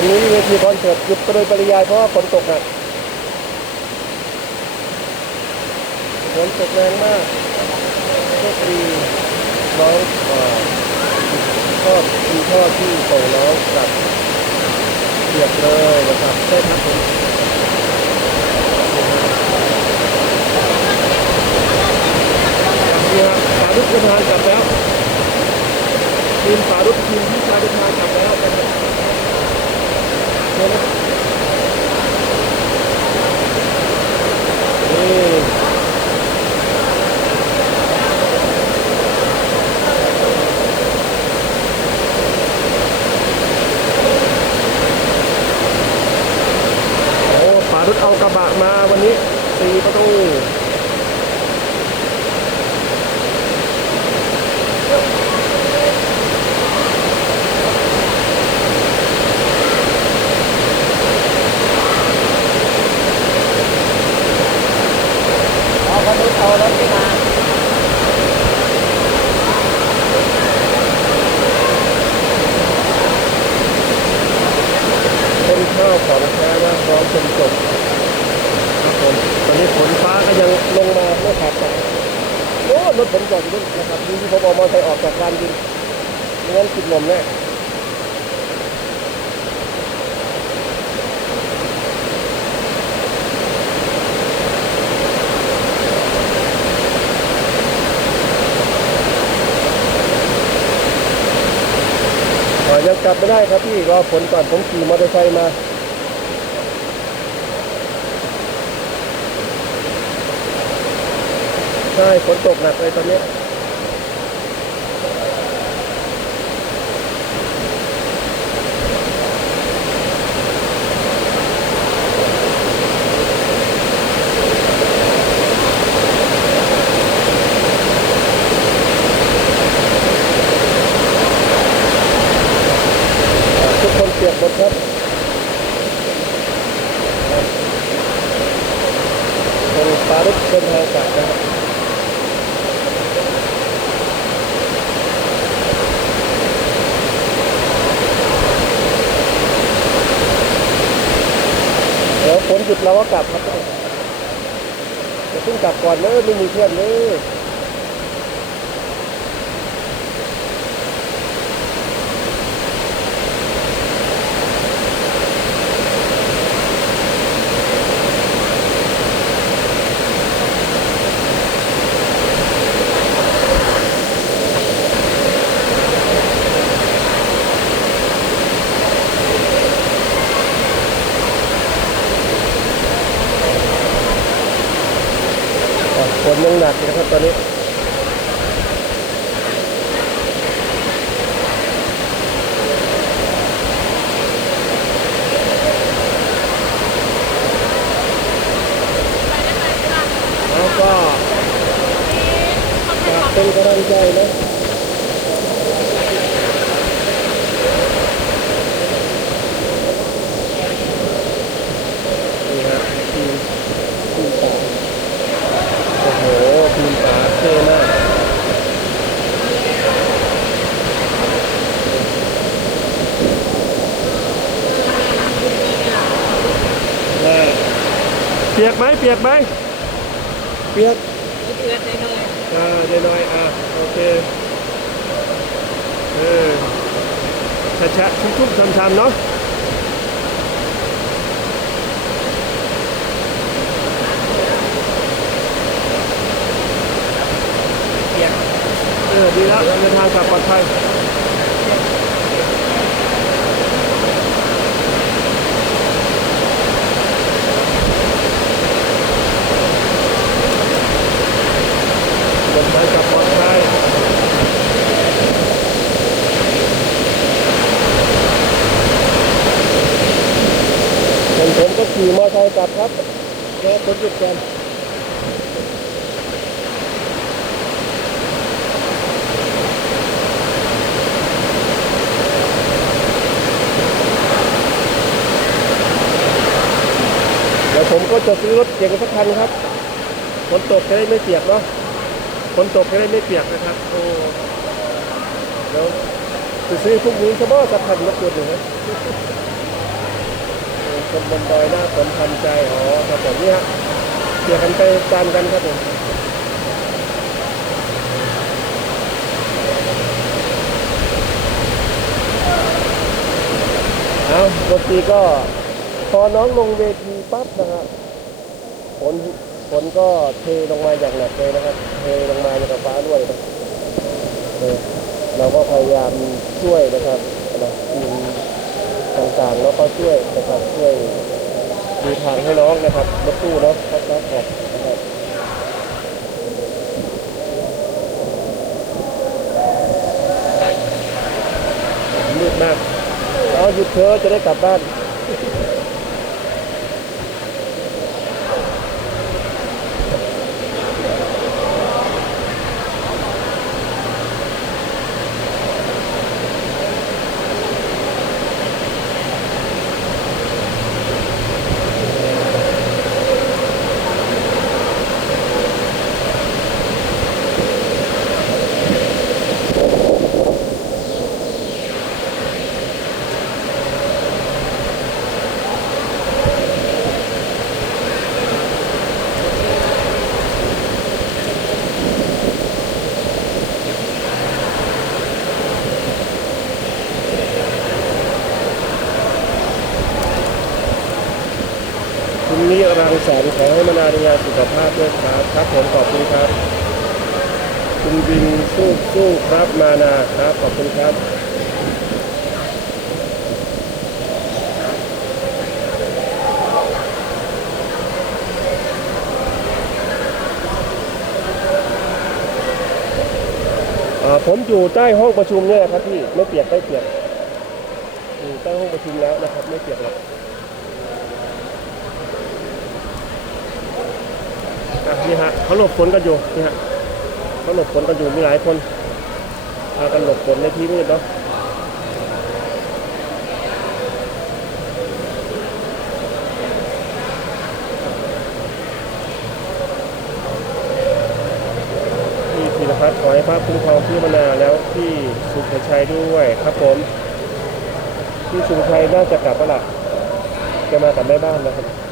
วันนี้เวทีคอนเสิร์ตหยุดโดยปริยายเพราะว่าฝนตกหนักฝนตกแรงมากโชคดีน้องเอ่อชอบมีพ่อที่ส่งน้องกลับเกียบเลยนะครับใช่ครับผมนี่ยสารุกเดินทางกลับแล้วทีมสารุกทีมที่ชาเดินทางกลับแล้วนะครับเชิญนะนี่ โอ้ปารุด เอากระบะมาวันนี้สี่ประตูเอาปารุดเอารถที่มาเป็นข้าวของแท้นะพร้อมชมจบ ครับผมตอนนี้ฝนฟ้าก็ยังลงมาไม่ขาดสายโอ้ รถผมจอดอยู่นู่นะครับดีที่ผมเอามอเตอร์ไซค์ออกจากลานจริงไม่งั้นกินลมแน่ยังกลับไม่ได้ครับพี่รอฝนก่อนผมขี่มอเตอร์ไซค์มา ใช่ฝนตกหนักเลยตอนนี้ทุกคนเปียกหมดครับคนปลาลุกเดินทางกลับนะครับ เดี๋ยวฝนหยุด เราก็กลับครับจะเพิ่งกลับก่อนเนอะไม่มีเพื่อนเนอะฝนยังหนักอยู่นะครับ ตอนนี้แล้วก็ฝากเป็นกำลังใจนะ นี่ฮะทีมทีมป่าโอ้โหทีมป่าเท่มากอ่าเปียกไหมเปียกไหมเปียกเอือดเลยเลยอ่าเดี๋ยวหน่อยอะโอเคเออแฉะๆชุ่มๆช้ำๆเนาะเปียกเออดีแล้วเดินทางกลับปลอดภัยเดินทางกลับปลอดภัยส่วนผมก็ ขี่มอเตอร์ไซค์กลับครับแค่คนหยุดกันเดี๋ยวผมก็จะซื้อรถเก๋งสักคันครับฝนตกจะได้ไม่เปียกเนาะฝนตกจะได้ไม่เปียกนะครับ โอ้เดี๋ยวจะซื้อพรุ่งนี้เฉพาะสักคันรถยนต์หนึ่งนะ คนบนดอยหน้าฝนทำใจอ๋อครับผมนี่ฮะเกี่ยวกันไปตามกันครับผมเอาดนตรีก็พอน้องลงเวทีปั๊บนะครับฝนฝนก็เทลงมาอย่างหนักเลยนะครับ เทลงมาในกระฟ้าด้วยนะเออเราก็พยายามช่วยนะครับ ต่างๆแล้วก็ช่วยนะครับช่วยดูทางให้น้องนะครับรถตู้เนาะครับครับรับนะครับมืดมากเอาหยุดเธอจะได้กลับบ้าน คุณนิรังสรรค์ขอให้มนาดียาสุขภาพด้วยครับครับผมขอบคุณครับ คุณบินสู้สู้ครับมานาครับขอบคุณครับผมอยู่ใต้ห้องประชุมเนี่ยครับพี่ไม่เปียกไม่เปียกอยู่ใต้ห้องประชุมแล้วนะครับ ไม่เปียกหรอก อะนี่ฮะเขาหลบฝนกันอยู่นี่ฮะเขาหลบฝนกันอยู่มีหลายคนพากันหลบฝนในที่มืดเนาะพี่ธีรพัฒน์ขอให้พระคุ้มครองพี่มนาแล้วพี่สุภชัยด้วยครับผมพี่สุภชัยน่าจะกลับแล้วล่ะจะมากับแม่บ้านนะครับ